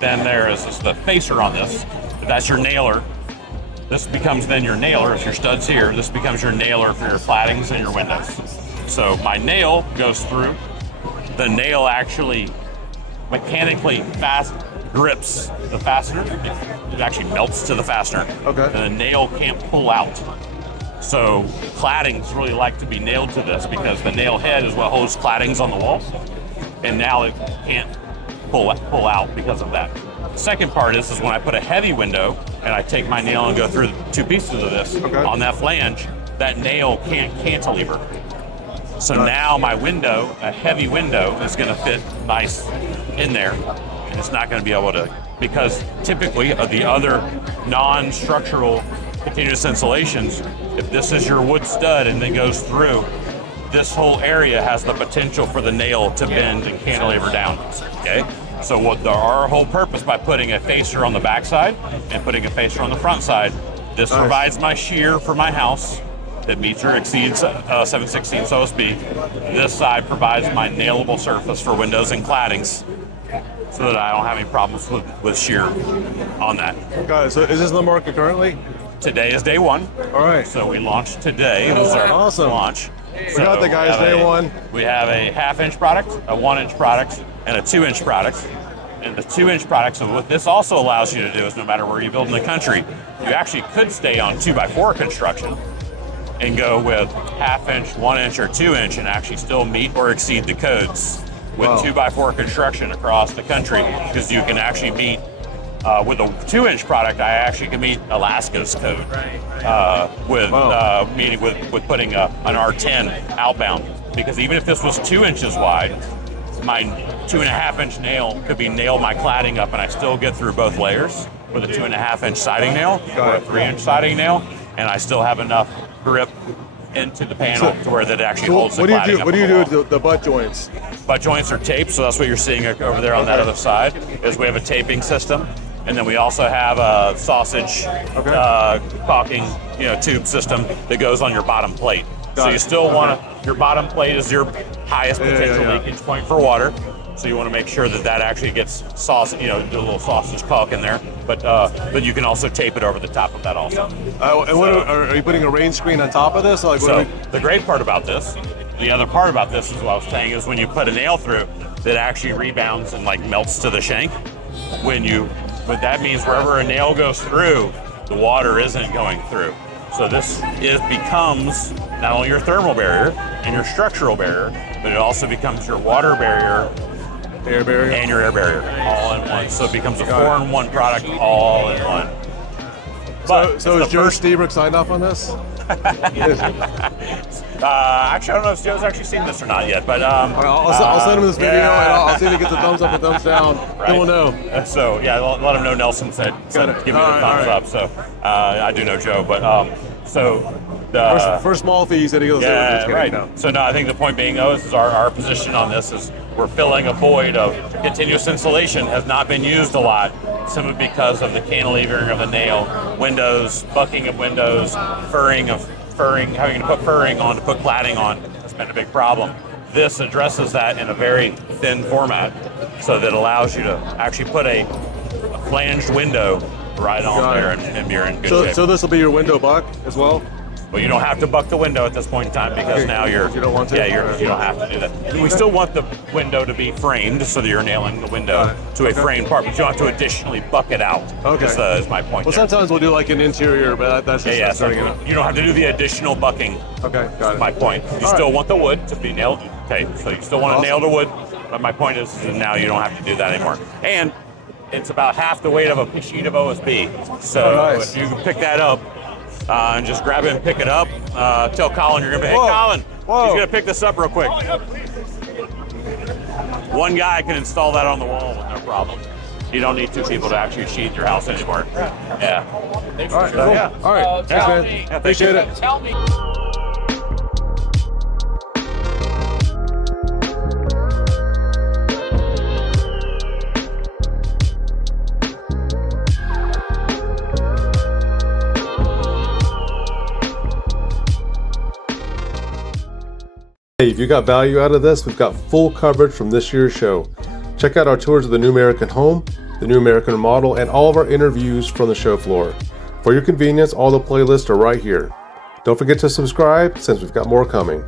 Then there is the facer on this. That's your nailer. This becomes then your nailer. If your stud's here, this becomes your nailer for your claddings and your windows. So my nail goes through. The nail actually mechanically grips the fastener. It actually melts to the fastener. Okay. And the nail can't pull out. So claddings really like to be nailed to this because the nail head is what holds claddings on the wall. And now it can't pull out because of that. The second part is when I put a heavy window and I take my nail and go through two pieces of this on that flange, that nail can't cantilever. So now my window, a heavy window, is going to fit nice in there, and it's not going to be able to, because typically the other non-structural continuous insulations, if this is your wood stud and it goes through, this whole area has the potential for the nail to bend and cantilever down, okay? So our whole purpose by putting a facer on the back side and putting a facer on the front side, this provides my shear for my house that meets or exceeds 7/16 OSB. This side provides my nailable surface for windows and claddings so that I don't have any problems with shear on that. Got it. So is this in the market currently? Today is day one. All right. So we launched today. It was our launch. We got the guys day one. We have a 1/2-inch product, a 1-inch product, and a 2-inch product. And the 2-inch products, and what this also allows you to do is no matter where you build in the country, you actually could stay on 2x4 construction and go with 1/2-inch, 1-inch, or 2-inch and actually still meet or exceed the codes with 2x4 construction across the country, because you can actually meet with a 2-inch product. I actually can meet Alaska's code meaning with putting an R10 outbound, because even if this was 2 inches wide, my 2.5-inch nail could be nail my cladding up and I still get through both layers with a 2.5-inch siding nail or a 3-inch siding nail, and I still have enough grip into the panel to where that actually holds the cladding up. What do you do with the butt joints? Butt joints are taped, so that's what you're seeing over there on that other side, is we have a taping system. And then we also have a sausage caulking, tube system that goes on your bottom plate. So you still want your bottom plate is your highest potential leakage point for water. So you want to make sure that actually gets sausage, do a little sausage caulk in there. But you can also tape it over the top of that also. Are you putting a rain screen on top of this? The great part about this, the other part about this is what I was saying, is when you put a nail through, that actually rebounds and melts to the shank. But that means wherever a nail goes through, the water isn't going through. So this becomes not only your thermal barrier and your structural barrier, but it also becomes your water barrier, air barrier, and your air barrier all in one. So it becomes a 4-in-1 product all in one. So is Joe Stebrook signed off on this? Actually, I don't know if Joe's actually seen this or not yet, but I'll send him this video and I'll see if he gets a thumbs up or thumbs down. Then we'll know. So yeah, let him know Nelson said give me the thumbs up. So I do know Joe, but for small fee, he said he goes. So no, I think the point being though is our position on this is we're filling a void of continuous insulation has not been used a lot, simply because of the cantilevering of the nail, windows, bucking of windows, having to put furring on to put cladding on has been a big problem. This addresses that in a very thin format, so that allows you to actually put a flanged window right on there and you're in good shape. So this will be your window buck as well? Well, you don't have to buck the window at this point in time, because now you don't want to? Yeah, you don't have to do that. We still want the window to be framed, so that you're nailing the window to a framed part, but you don't have to additionally buck it out. Is my point. Well, sometimes we'll do like an interior, but that's just so you don't have to do the additional bucking. Okay, got it. My point. You still want the wood to be nailed. Okay, so you still want to nail the wood, but my point is that now you don't have to do that anymore. And it's about half the weight of a sheet of OSB. So if you can pick that up, and just grab it and pick it up. Tell Colin you're gonna be, hey Colin, he's gonna pick this up real quick. One guy can install that on the wall with no problem. You don't need 2 people to actually sheath your house anymore. Yeah. All right, cool. All right, thanks, man. Yeah, appreciate it. Tell me. Hey, if you got value out of this, we've got full coverage from this year's show. Check out our tours of the new American home, the New American Remodel, and all of our interviews from the show floor. For your convenience, all the playlists are right here. Don't forget to subscribe since we've got more coming.